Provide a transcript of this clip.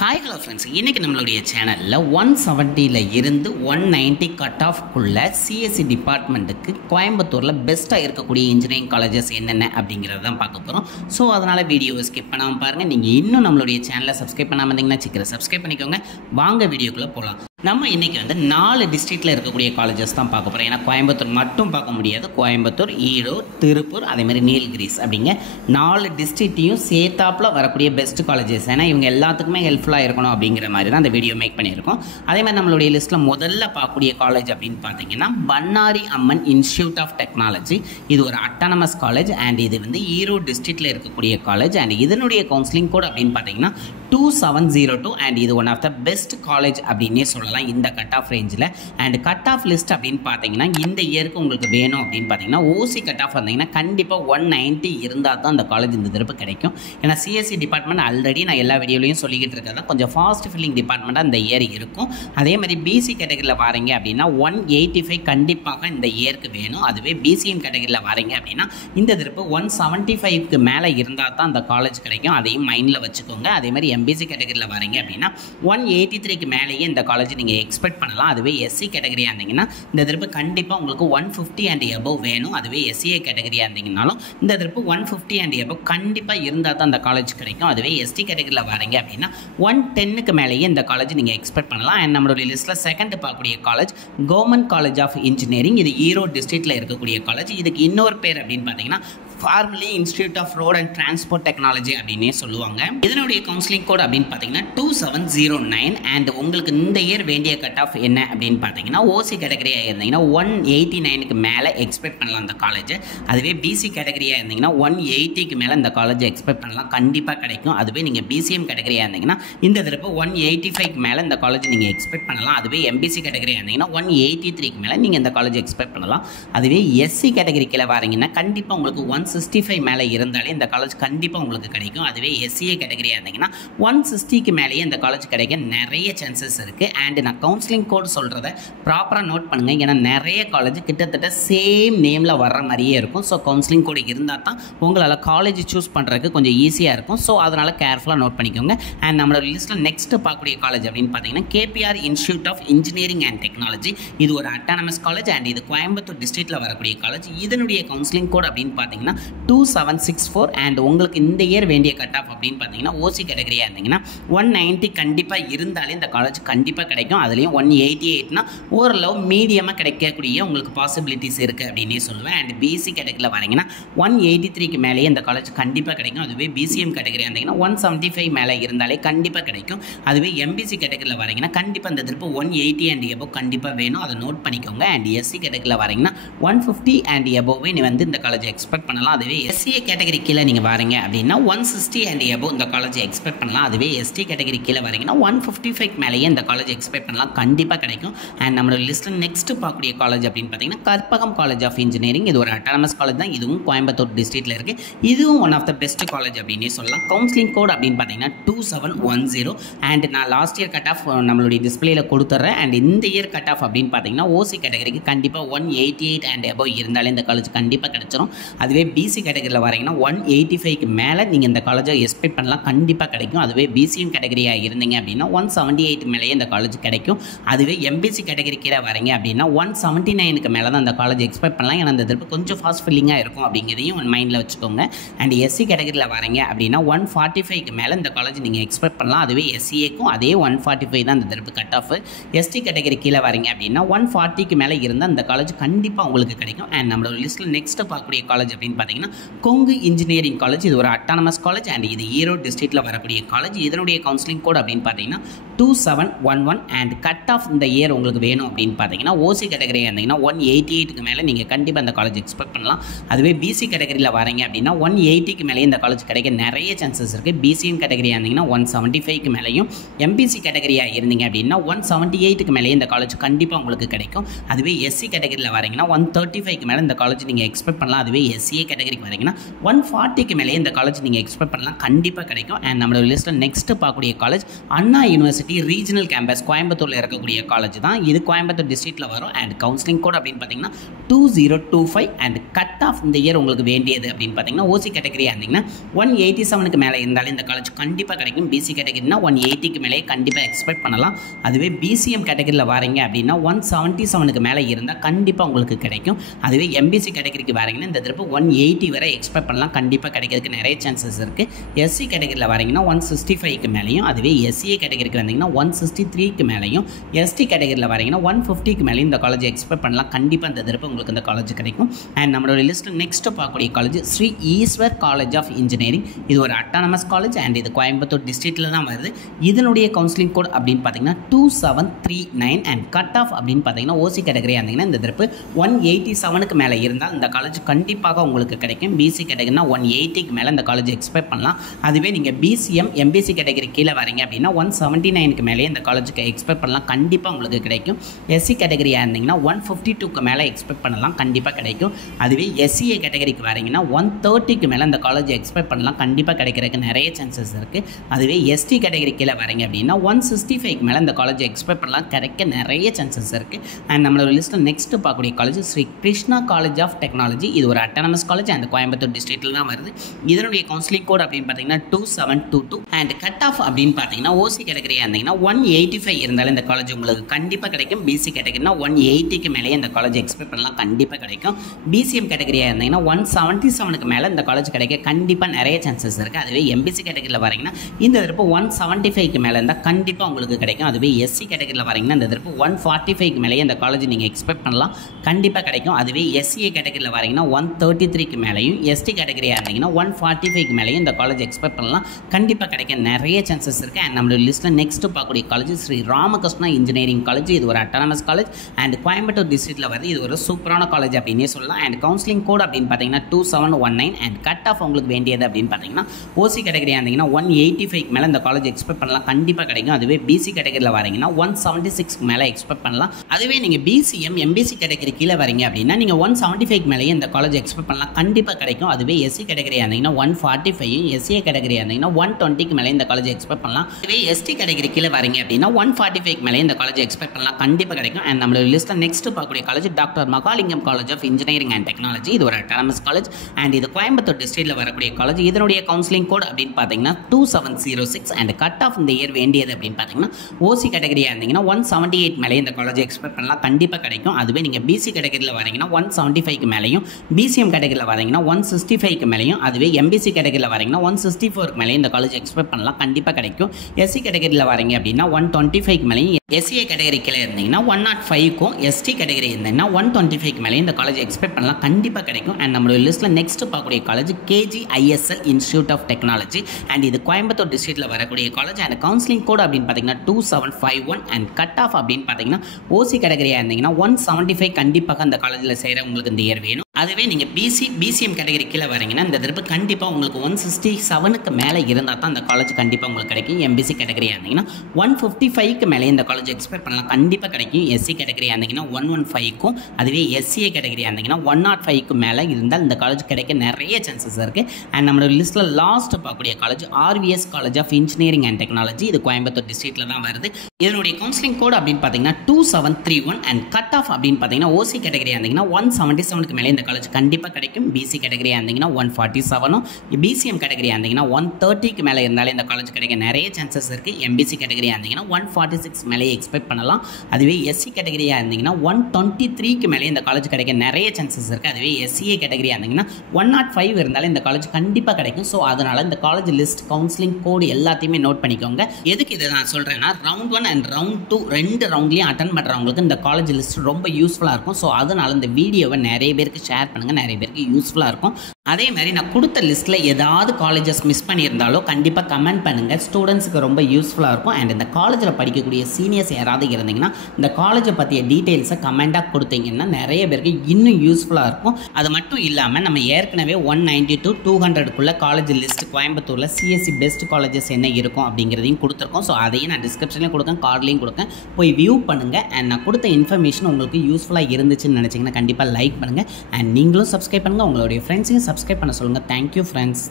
Hi hello friends, இன்றைக்கி நம்மளுடைய சேனலில் 170 இருந்து 190 கட் ஆஃப்குள்ளே சிஎஸ்சி டிபார்ட்மெண்ட்டுக்கு கோயம்புத்தூரில் பெஸ்ட்டாக இருக்கக்கூடிய இன்ஜினியரிங் காலேஜஸ் என்னென்ன அப்படிங்கிறத தான் பார்க்க போகிறோம். ஸோ அதனால் வீடியோவை ஸ்கிப் பண்ணாமல் பாருங்கள். நீங்கள் இன்னும் நம்மளுடைய சேனலை சப்ஸ்கிரைப் பண்ணாமல் இருந்தீங்கன்னா சீக்கிரம் சப்ஸ்கிரைப் பண்ணிக்கோங்க. வாங்க வீடியோக்குள்ளே போகலாம். நம்ம இன்றைக்கி 4 டிஸ்ட்ரிக்டில் இருக்கக்கூடிய காலேஜஸ் தான் பார்க்க போகிறோம். ஏன்னா கோயம்புத்தூர் மட்டும் பார்க்க முடியாது. கோயம்புத்தூர், ஈரோடு, திருப்பூர், அதேமாதிரி நீலகிரிஸ் அப்படிங்க 4 டிஸ்ட்ரிக்ட்டையும் சேர்த்தாப்பில் வரக்கூடிய பெஸ்ட் காலேஜஸ். ஏன்னா இவங்க எல்லாத்துக்குமே ஹெல்ப்ஃபுல்லாக இருக்கணும் அப்படிங்கிற மாதிரி தான் அந்த வீடியோ மேக் பண்ணியிருக்கோம். அதே மாதிரி நம்மளுடைய லிஸ்ட்டில் முதல்ல பார்க்கக்கூடிய காலேஜ் அப்படின்னு பார்த்தீங்கன்னா Bannari Amman institute of technology. இது ஒரு அட்டானமஸ் காலேஜ் அண்ட் இது ஈரோடு டிஸ்ட்ரிக்டில் இருக்கக்கூடிய காலேஜ். அண்ட் இதனுடைய கவுன்சிலிங் கோட் அப்படின்னு பார்த்தீங்கன்னா 2702 அண்ட் இது one of the best college அப்படின்னே சொல்லலாம் இந்த கட் ஆஃப் ரேஞ்சில். அண்ட் கட் ஆஃப் லிஸ்ட் அப்படின்னு பார்த்தீங்கன்னா இந்த இயருக்கு உங்களுக்கு வேணும் அப்படின்னு பார்த்தீங்கன்னா ஓசி கட் ஆஃப் வந்தீங்கன்னா கண்டிப்பாக 190 இருந்தால் தான் அந்த காலேஜ் இந்த திருப்பு கிடைக்கும். ஏன்னா சிஎஸ்சி டிபார்ட்மெண்ட் ஆல்ரெடி நான் எல்லா வீடியோலையும் சொல்லிக்கிட்டு இருக்கிறதா கொஞ்சம் ஃபாஸ்ட் ஃபில்லிங் டிபார்ட்மெண்ட்டாக இந்த இயர் இருக்கும். அதே மாதிரி பிசி கேட்டகரியில் வரீங்க அப்படின்னா 185 கண்டிப்பாக இந்த இயருக்கு வேணும். அதுவே பிசிஎம் கேட்டகரியில் வரீங்க அப்படின்னா இந்த திருப்பு 175க்கு மேலே இருந்தால் தான் அந்த காலேஜ் கிடைக்கும். அதையும் மைண்டில் வச்சுக்கோங்க. அதே மாதிரி எம்பிசி கேட்டகரியில் வரீங்க அப்படின்னா 183க்கு மேலேயே இந்த காலேஜ் நீங்கள் எக்ஸ்பெக்ட் பண்ணலாம். அதுவே எஸ்சி கேட்டகரியாக இருந்தீங்கன்னா இந்த திருப்பு கண்டிப்பாக உங்களுக்கு 150 அண்ட் எபோவ் வேணும். அதுவே எஸ்சிஏ கேட்டகரியாக இருந்தீங்கனாலும் இந்த திருப்பு 150 அண்ட் எபோவ் கண்டிப்பாக இருந்தால் தான் அந்த காலேஜ் கிடைக்கும். அதுவே எஸ்டி கேட்டகரியில் வரீங்க அப்படின்னா 110க்கு மேலேயே இந்த காலேஜ் நீங்கள் எக்ஸ்பெக்ட் பண்ணலாம். அண்ட் நம்மளுடைய லிஸ்ட்டில் செகண்ட் பார்க்கக்கூடிய college government college of engineering. இது ஈரோடு டிஸ்ட்ரிக்டில் இருக்கக்கூடிய காலேஜ். இதுக்கு இன்னொரு பேர் அப்படின்னு பார்த்தீங்கன்னா formally institute of road and transport technology அப்படின்னே சொல்லுவாங்க. இதனுடைய கவுன்சிலிங் கோட் அப்படின்னு பார்த்தீங்கன்னா 2709 அண்ட் உங்களுக்கு இந்த இயர் வேண்டிய கட் ஆஃப் என்ன அப்படின்னு பார்த்தீங்கன்னா ஓசி கேட்டகரியாக இருந்தீங்கன்னா 189க்கு மேலே எக்ஸ்பெக்ட் பண்ணலாம் அந்த காலேஜ். அதுவே பிசி கேட்டகரியாக இருந்தீங்கன்னா 180க்கு மேலே இந்த காலேஜ் எக்ஸ்பெக்ட் பண்ணலாம், கண்டிப்பாக கிடைக்கும். அதுவே நீங்கள் பிசிஎம் கேட்டகரியாக இருந்தீங்கன்னா இந்த தடவை 185க்கு மேலே இந்த காலேஜ் நீங்கள் எக்ஸ்பெக்ட் பண்ணலாம். அதுவே எம்பிசி கேட்டகரியாக இருந்தீங்கன்னா 183க்கு மேலே நீங்கள் இந்த காலேஜ் எக்ஸ்பெக்ட் பண்ணலாம். அதுவே எஸ்சி கேட்டகரி கீழே வரீங்கன்னா கண்டிப்பாக உங்களுக்கு 165 மேலே இருந்தாலே இந்த காலேஜ் கண்டிப்பாக உங்களுக்கு கிடைக்கும். அதுவே எஸ்சிஏ கேட்டகரியாக இருந்தீங்கன்னா 160க்கு மேலேயே இந்த காலேஜ் கிடைக்க நிறைய சான்சஸ் இருக்குது. அண்ட் நான் கவுன்சிலிங் கோட் சொல்கிறத ப்ராப்பராக நோட் பண்ணுங்கள். ஏன்னா நிறைய காலேஜ் கிட்டத்தட்ட சேம் நேமில் வர்ற மாதிரியே இருக்கும். ஸோ கவுன்சிலிங் கோடு இருந்தால் தான் உங்களால் காலேஜ் சூஸ் பண்ணுறதுக்கு கொஞ்சம் ஈஸியாக இருக்கும். ஸோ அதனால் கேர்ஃபுல்லாக நோட் பண்ணிக்கோங்க. அண்ட் நம்மளோட லிஸ்ட்டில் நெக்ஸ்ட் பார்க்கக்கூடிய காலேஜ் அப்படின்னு பார்த்தீங்கன்னா KPR institute of engineering and technology. இது ஒரு அட்டானமஸ் காலேஜ் அண்ட் இது கோயம்புத்தூர் டிஸ்ட்ரிக்டில் வரக்கூடிய காலேஜ். இதனுடைய கவுன்சிலிங் கோட் அப்படின்னு பார்த்தீங்கன்னா 2764 அண்ட் உங்களுக்கு இந்த இயர் வேண்டிய கட் ஆஃப் அப்படின்னு பார்த்தீங்கன்னா ஓசி கேட்டகரியாக இருந்தீங்கன்னா 190 கண்டிப்பாக இருந்தாலே இந்த காலேஜ் கண்டிப்பாக கிடைக்கும். அதுலேயும் 188னா ஓரளவு மீடியமாக கிடைக்கக்கூடிய உங்களுக்கு பாசிபிலிட்டிஸ் இருக்குது அப்படின்னே சொல்லுவேன். அண்ட் பிசி கேட்டகரியில் வரீங்கன்னா 183க்கு மேலேயே இந்த காலேஜ் கண்டிப்பாக கிடைக்கும். அதுவே பிசிஎம் கேட்டகரியாக இருந்தீங்கன்னா 175 மேலே இருந்தாலே கண்டிப்பாக கிடைக்கும். அதுவே எம்பிசி கேட்டகரியில் வரீங்கன்னா கண்டிப்பாக இந்த திருப்பு 180 அண்ட் எபோவ் கண்டிப்பாக வேணும். அதை நோட் பண்ணிக்கோங்க. அண்ட் எஸ்சி கேட்டகரியில் வரீங்கன்னா 150 அண்ட் எபோவே நீ இந்த காலேஜ் எக்ஸ்பெக்ட் பண்ணலாம். அதுவே எஸ்சிஏ கேட்டகரி கீழே நீங்கள் வரீங்க அப்படின்னா 160 அண்ட் எபோவ் இந்த காலேஜ் எக்ஸ்பெக்ட் பண்ணலாம். அதுவே எஸ்டி கேட்டகரி கீழே வரீங்கன்னா 155 மேலேயே இந்த காலேஜ் எக்ஸ்பெக்ட் பண்ணலாம், கண்டிப்பாக கிடைக்கும். அண்ட் நம்மளோட லிஸ்ட்டில் நெக்ஸ்ட் பார்க்கக்கூடிய காலேஜ் அப்படின்னு பார்த்தீங்கன்னா கற்பகம் காலேஜ் ஆஃப் இன்ஜினியரிங். இது ஒரு அட்டானமஸ் காலேஜ் தான். இதுவும் கோயம்புத்தூர் டிஸ்ட்ரிக்டில் இருக்குது. இதுவும் one of the best college அப்படின்னே சொல்லலாம். கவுன்சிலிங் கோட் அப்படின்னு பார்த்தீங்கன்னா 2710 அண்ட் நான் லாஸ்ட் இயர் கட் ஆஃப் நம்மளுடைய டிஸ்பிளேல கொடுத்துட்றேன். அண்ட் இந்த இயர் கட் ஆஃப் அப்படின்னு பார்த்தீங்கன்னா ஓசி கேட்டகரிக்கு கண்டிப்பாக 188 அண்ட் எபோவ் இருந்தாலே இந்த காலேஜ் கண்டிப்பாக கிடைச்சிரும். அதுவே பிசி கேட்டகரியில் வரீங்கன்னா 185க்கு மேலே நீங்கள் இந்த காலேஜை எக்ஸ்பெக்ட் பண்ணலாம், கண்டிப்பாக கிடைக்கும். அதுவே பிசிஎம் கேட்டகரியாக இருந்தீங்க அப்படின்னா 178 மேலேயே இந்த காலேஜ் கிடைக்கும். அதுவே எம்பிசி கேட்டகரி கீழே வரீங்க அப்படின்னா 179க்கு மேலே தான் அந்த காலேஜ் எக்ஸ்பெக்ட் பண்ணலாம். ஏன்னா அந்த திருப்பு கொஞ்சம் ஃபாஸ்ட் ஃபில்லிங்காக இருக்கும் அப்படிங்கிறதையும் மைண்டில் வச்சுக்கோங்க. அண்ட் எஸ்சி கேட்டகரியில் வரீங்க அப்படின்னா 145க்கு மேலே இந்த காலேஜ் நீங்கள் எக்ஸ்பெக்ட் பண்ணலாம். அதுவே எஸ்சிஏக்கும் அதே 145 தான் அந்த திருப்பு கட் ஆஃப். எஸ்டி கேட்டகரி கீழே வரீங்க அப்படின்னா 140க்கு மேலே இருந்தால் இந்த காலேஜ் கண்டிப்பாக உங்களுக்கு கிடைக்கும். அண்ட் நம்மளோட லிஸ்ட்டில் நெக்ஸ்ட் பார்க்கக்கூடிய காலேஜ் அப்படின்னு பார்த்தீங்கன்னா கொங்கு இன்ஜினியரிங் காலேஜ். இது ஒரு அட்டானமஸ் காலேஜ் அண்ட் இது ஈரோடு டிஸ்ட்ரிக்டில் வரக்கூடிய காலேஜ். இதனுடைய கவுன்சிலிங் கோட் அப்படின்னு பார்த்தீங்கன்னா 2711 அண்ட் கட் ஆஃப் இந்த இயர் உங்களுக்கு வேணும் அப்படின்னு பார்த்தீங்கன்னா ஓசி கேட்டகரியாக இருந்தீங்கன்னா 188க்கு மேலே நீங்கள் கண்டிப்பாக இந்த காலேஜ் எக்ஸ்பெக்ட் பண்ணலாம். அதுவே பிசி கேட்டகரியில் வரீங்க அப்படின்னா 180க்கு மேலே இந்த காலேஜ் கிடைக்க நிறைய சான்சஸ் இருக்குது. பிசிஎம் கேட்டகரியாக இருந்தீங்கன்னா 175க்கு மேலேயும் எம்பிசி கேட்டகரியாக இருந்தீங்க அப்படின்னா 178க்கு மேலேயே இந்த காலேஜ் கண்டிப்பாக உங்களுக்கு கிடைக்கும். அதுவே எஸ்சி கேட்டகரியில் வரீங்கன்னா 135க்கு மேலே இந்த காலேஜ் நீங்கள் எக்ஸ்பெக்ட் பண்ணலாம். அதுவே எஸ்சிஏ கேட்டகரிக்கு வரீங்கன்னா 140க்கு மேலே இந்த காலேஜ் நீங்கள் எக்ஸ்பெக்ட் பண்ணலாம், கண்டிப்பாக கிடைக்கும். அண்ட் நம்மளோட லிஸ்ட்டில் நெக்ஸ்ட் பார்க்கக்கூடிய காலேஜ் அண்ணா யூனிவர்சிட்டி ரீஜனல் கேம்பஸ் கோயம்புத்தூரில் இருக்கக்கூடிய காலேஜ் தான். இது கோயம்புத்தூர் டிஸ்ட்ரிக்ட்டில் வரும். அண்ட் கவுன்சிலிங் கோட் அப்படின்னு பார்த்தீங்கன்னா 2025 அண்ட் கட் ஆஃப் இந்த இயர் உங்களுக்கு வேண்டியது அப்படின்னு பார்த்தீங்கன்னா ஓசி கேட்டகரியாக இருந்தீங்கன்னா 187க்கு மேலே இருந்தாலும் இந்த காலேஜ் கண்டிப்பாக கிடைக்கும். பிசி கேட்டகரினா 180க்கு மேலே கண்டிப்பாக எக்ஸ்பெக்ட் பண்ணலாம். அதுவே பிசிஎம் கேட்டகரியில் வரீங்க அப்படின்னா 177க்கு மேலே இருந்தால் கண்டிப்பாக உங்களுக்கு கிடைக்கும். அதுவே எம்பிசி கேட்டகரிக்கு வரீங்கன்னா இந்த திருப்பு 180 வரை எக்ஸ்பெக்ட் பண்ணலாம், கண்டிப்பாக கிடைக்கிறதுக்கு நிறைய சான்சஸ் இருக்குது. எஸ்சி கேட்டகரியில் வரீங்கன்னா 165க்கு மேலேயும், அதுவே எஸ்சிஏ கேட்டகரிக்கு வந்தீங்கன்னா 163க்கு மேலேயும், எஸ்டி கேட்டகரியில் வரீங்கன்னா 150க்கு மேலேயும் இந்த காலேஜ் எக்ஸ்பெக்ட் பண்ணலாம், கண்டிப்பாக இந்த திருப்பு உங்களுக்கு இந்த காலேஜ் கிடைக்கும். அண்ட் நம்மளோட லிஸ்ட்டில் நெக்ஸ்ட் பார்க்கக்கூடிய college Sri Eshwar college of engineering. இது ஒரு அட்டானமஸ் காலேஜ் அண்ட் இது கோயம்புத்தூர் டிஸ்ட்ரிக்ட்டில் தான் வருது. இதனுடைய கவுன்சிலிங் கோட் அப்படின்னு பார்த்தீங்கன்னா 2739 அண்ட் கட் ஆஃப் அப்படின்னு பார்த்தீங்கன்னா ஓசி கேட்டகரியாக இருந்தீங்கன்னா இந்த திருப்பு 187க்கு மேலே இருந்தால் இந்த காலேஜ் கண்டிப்பாக உங்களுக்கு கிடைக்கும். பிசி கேட்டகரினா 180க்கு மேலே இந்த காலேஜ் எக்ஸ்பெக்ட் பண்ணலாம். அதுவே நீங்கள் பிசிஎம் எம்பிசி கேட்டகரி கீழே வரீங்க அப்படின்னா 179க்கு மேலே இந்த காலேஜுக்கு எக்ஸ்பெக்ட் பண்ணலாம், கண்டிப்பாக உங்களுக்கு கிடைக்கும். எஸ்சி கேட்டகரியாக இருந்தீங்கன்னா 152க்கு மேலே எக்ஸ்பெக்ட் பண்ணலாம், கண்டிப்பாக கிடைக்கும். அதுவே எஸ்சிஏ கேட்டகரிக்கு வரீங்கன்னா 130க்கு மேலே இந்த காலேஜ் எக்ஸ்பெக்ட் பண்ணலாம், கண்டிப்பாக கிடைக்கிறதுக்கு நிறைய சான்சஸ் இருக்குது. அதுவே எஸ்டி கேட்டகரி கீழே வரீங்க அப்படின்னா 165க்கு மேலே இந்த காலேஜ் எக்ஸ்பெக்ட் பண்ணலாம், கிடைக்க நிறைய சான்சஸ் இருக்குது. அண்ட் நம்மளோட லிஸ்ட்டில் நெக்ஸ்ட் பார்க்கக்கூடிய college Sri Krishna college of technology. இது ஒரு அட்டானமஸ் காலேஜ் அண்ட் கோயம்புத்தூர் டிஸ்ட்ரிக்ட்டில் தான் வருது. இதனுடைய கவுன்சிலிங் கோட் அப்படின்னு பார்த்தீங்கன்னா 2722 அண்ட் கட் ஆஃப் அப்படின்னு பார்த்தீங்கன்னா ஓசி கேட்டகரியாக இருந்தீங்கன்னா 185 இருந்தாலும் இந்த காலேஜ் உங்களுக்கு கண்டிப்பாக கிடைக்கும். பிசி கேட்டகரினா 180க்கு மேலே இந்த காலேஜ் எக்ஸ்பெக்ட் பண்ணலாம், கண்டிப்பாக கிடைக்கும். பிசிஎம் கேட்டகரியாக இருந்தீங்கன்னா 177க்கு மேலே இந்த காலேஜ் கிடைக்க கண்டிப்பாக நிறைய சான்சஸ் இருக்குது. அதுவே எம்பிசி கேட்டகரியில் வரீங்கன்னா இந்த திருப்பு 175க்கு மேலே இருந்தால் கண்டிப்பாக உங்களுக்கு கிடைக்கும். அதுவே எஸ்சி கேட்டகரியில் வரீங்கன்னா இந்த திருப்பு 145க்கு மேலே இந்த காலேஜ் நீங்கள் எக்ஸ்பெக்ட் பண்ணலாம், கண்டிப்பாக கிடைக்கும். அதுவே எஸ்சிஏ கேட்டகரியில் வரீங்கன்னா 133க்கு மேலேயும், எஸ்டி கேட்டகரியாக இருந்தீங்கன்னா 145க்கு மேலேயும் இந்த காலேஜ் எக்ஸ்பெக்ட் பண்ணலாம், கண்டிப்பாக கிடைக்க நிறைய சான்சஸ் இருக்குது. அண்ட் நம்மளோட லிஸ்ட்டில் நெக்ஸ்ட் பார்க்கக்கூடிய college Sri Ramakrishna engineering college. இது ஒரு அட்டானமஸ் காலேஜ் அண்ட் கோயம்புத்தூர் டிஸ்ட்ரிக்ட்டில் வருது. இது ஒரு சூப்பரான காலேஜ் அப்படின்னே சொல்லலாம். அண்ட் கவுன்சிலிங் கோட் அப்படின்னு பார்த்தீங்கன்னா 2719 அண்ட் கட் ஆஃப் உங்களுக்கு வேண்டியது அப்படின்னு பார்த்தீங்கன்னா ஓசி கேட்டகரியாக இருந்தீங்கன்னா 185க்கு மேலே இந்த காலேஜ் எக்ஸ்பெக்ட் பண்ணலாம், கண்டிப்பாக கிடைக்கும். அதுவே பிசி கேட்டகரியில் வரீங்கன்னா 176க்கு மேலே எக்ஸ்பெக்ட் பண்ணலாம். அதுவே நீங்கள் பிசிஎம் எம்பிசி கேட்டகரி கீழே வரீங்க அப்படின்னா நீங்கள் 175க்கு மேலேயே இந்த காலேஜ் எக்ஸ்பெக்ட் பண்ணலாம், கண்டிப்பாக கிடைக்கும். அதுவே எஸ்சி கேட்டகரியாக இருந்தீங்கன்னா 145, எஸ்சிஏ கேட்டகரியாக இருந்தீங்கன்னா 120க்கு மேலே இந்த காலேஜ் எக்ஸ்பெக்ட் பண்ணலாம். அதுவே எஸ்டி கேட்டகரி கீழே வரீங்க அப்படின்னா 145க்கு மேலே இந்த காலேஜ் எக்ஸ்பெக்ட் பண்ணலாம், கண்டிப்பாக கிடைக்கும். அண்ட் நம்மளோட லிஸ்ட்டில் நெக்ஸ்ட் பார்க்கக்கூடிய college doctor Mahalingam college of engineering and technology. இது ஒரு அட்டானமஸ் காலேஜ் அண்ட் இது கோயம்புத்தூர் டிஸ்ட்ரிக்ட்டில் வரக்கூடிய காலேஜ். இதனுடைய கவுன்சிலிங் கோட் அப்படின்னு பார்த்தீங்கன்னா 2706 அண்ட் கட் ஆஃப் இந்த இயர் வேண்டியது அப்படின்னு பார்த்தீங்கன்னா ஓசி கேட்டகரியாக இருந்தீங்கன்னா 178 மேலே இந்த காலேஜ் எக்ஸ்பெக்ட் பண்ணலாம், கண்டிப்பாக கிடைக்கும். அதுவே நீங்கள் பிசி கேட்டகரியில் வரீங்கன்னா 175க்கு மேலேயும், பிசிஎம் கேட்டகரியில் வரீங்கன்னா 165க்கு மேலேயும், அதுவே எம்பிசி கேட்டகரியில் வரீங்கன்னா 164க்கு மேலேயும் இந்த காலேஜ் எக்ஸ்பெக்ட் பண்ணலாம், கண்டிப்பாக கிடைக்கும். எஸ்சி கேட்டகரியில் வரீங்க அப்படின்னா 125க்கு மேலேயும், எஸ்சிஏ கேட்டகரி கீழே இருந்தீங்கன்னா 105க்கும், எஸ்டி கேட்டகரி இருந்தீங்கன்னா 125க்கு மேலே இந்த காலேஜ் எக்ஸ்பெக்ட் பண்ணலாம், கண்டிப்பாக கிடைக்கும். அண்ட் நம்மளோட லிஸ்ட்டில் நெக்ஸ்ட் பார்க்கக்கூடிய college KGISL institute of technology and இது கோயம்புத்தூர் டிஸ்ட்ரிக்ட்டில் வரக்கூடிய காலேஜ். அண்ட் கவுன்சிலிங் கோட் அப்படின்னு பார்த்தீங்கன்னா 2751 அண்ட் கட் ஆஃப் அப்படின்னு பார்த்தீங்கன்னா ஓசி கேட்டகரியாக இருந்தீங்கன்னா 175 கண்டிப்பாக அந்த காலேஜில் சேர உங்களுக்கு இந்த இயர் வேணும். அதுவே நீங்கள் பிசிஎம் கேட்டகரி கீழே வரீங்கன்னா இந்த திருப்பு கண்டிப்பாக உங்களுக்கு 167க்கு மேலே இருந்தால் தான் அந்த காலேஜ் கண்டிப்பாக உங்களுக்கு கிடைக்கும். எம்பிசி கேட்டகரியாக இருந்தீங்கன்னா 155க்கு மேலே இந்த காலேஜ் எக்ஸ்பெக்ட் பண்ணலாம், கண்டிப்பாக கிடைக்கும். எஸ்சி கேட்டகரியாக இருந்தீங்கன்னா 115க்கும், அதுவே எஸ்சிஏ கேட்டகரியாக இருந்தீங்கன்னா 105க்கு மேலே இருந்தால் இந்த காலேஜ் கிடைக்க நிறைய சான்சஸ் இருக்குது. அண்ட் நம்மளோட லிஸ்ட்டில் லாஸ்ட் பார்க்கக்கூடிய college RVS college of engineering and technology. இது கோயம்புத்தூர் டிஸ்ட்ரிக்ட்டில் தான் வருது. இதனுடைய கவுன்சிலிங் கோட் அப்படின்னு பார்த்தீங்கன்னா 2731 அண்ட் கட் ஆஃப் அப்படின்னு பார்த்தீங்கன்னா ஓசி கேட்டகரியாக இருந்தீங்கன்னா 177க்கு மேலே இந்த காலேஜ் கண்டிப்பாக கிடைக்கும். பிசி கேட்டகரியாக இருந்தீங்கன்னா 147ம், பிசிஎம் கேட்டகரியாக இருந்தீங்கன்னா 130க்கு மேலே இருந்தாலே இந்த காலேஜ் கிடைக்க நிறைய சான்சஸ் இருக்குது. எம்பிசி கேட்டகரியாக இருந்தீங்கன்னா 146 மேலே எக்ஸ்பெக்ட் பண்ணலாம். அதுவே எஸ்சி கேட்டகரியாக இருந்தீங்கன்னா 123க்கு மேலே இந்த காலேஜ் கிடைக்க நிறைய சான்சஸ் இருக்குது. அதுவே எஸ்சிஏ கேட்டகரியாக இருந்தீங்கன்னா 105 இருந்தாலும் இந்த காலேஜ் கண்டிப்பாக கிடைக்கும். ஸோ அதனால் இந்த காலேஜ் லிஸ்ட் கவுன்சிலிங் கோடு எல்லாத்தையுமே நோட் பண்ணிக்கோங்க. எதுக்கு இதை நான் சொல்கிறேன்னா ரவுண்ட் 1 அண்ட் ரவுண்ட் 2 ரெண்டு ரவுண்ட்லேயும் அட்டன் பண்ணுறவங்களுக்கு இந்த காலேஜ் லிஸ்ட் ரொம்ப யூஸ்ஃபுல்லாக இருக்கும். ஸோ அதனால் இந்த வீடியோவை நிறைய பேருக்கு ஷேர் பண்ணுங்கள், நிறைய பேருக்கு யூஸ்ஃபுல்லாக இருக்கும். அதே மாதிரி நான் கொடுத்த லிஸ்ட்டில் ஏதாவது காலேஜஸ் மிஸ் பண்ணியிருந்தாலோ கண்டிப்பாக கமெண்ட் பண்ணுங்கள், ஸ்டூடெண்ட்ஸுக்கு ரொம்ப யூஸ்ஃபுல்லாக இருக்கும். அண்ட் இந்த காலேஜில் படிக்கக்கூடிய சீனியர்ஸ் யாராவது இருந்தீங்கன்னா இந்த காலேஜை பற்றிய டீட்டெயில்ஸை கமெண்ட்டாக கொடுத்தீங்கன்னா நிறைய பேருக்கு இன்னும் யூஸ்ஃபுல்லாக இருக்கும். அது மட்டும் இல்லாமல் நம்ம ஏற்கனவே 190 to 200க்குள்ளே காலேஜ் லிஸ்ட் கோயம்புத்தூரில் சிஎஸ்சி பெஸ்ட் காலேஜஸ் என்ன இருக்கும் அப்படிங்கிறதையும் கொடுத்துருக்கோம். ஸோ அதையும் நான் டிஸ்கிரிப்ஷன்லேயும் கொடுக்கேன், கார்ட்லேயும் கொடுக்கேன், போய் வியூ பண்ணுங்கள். அண்ட் நான் கொடுத்த இன்ஃபர்மேஷன் உங்களுக்கு யூஸ்ஃபுல்லாக இருந்துச்சுன்னு நினச்சிங்கன்னா கண்டிப்பாக லைக் பண்ணுங்கள். அண்ட் நீங்களும் சப்ஸ்கிரைப் பண்ணுங்கள், உங்களுடைய ஃப்ரெண்ட்ஸையும் சப்ஸ்கிரைப் பண்ண சொல்லுங்கள். Thank you friends.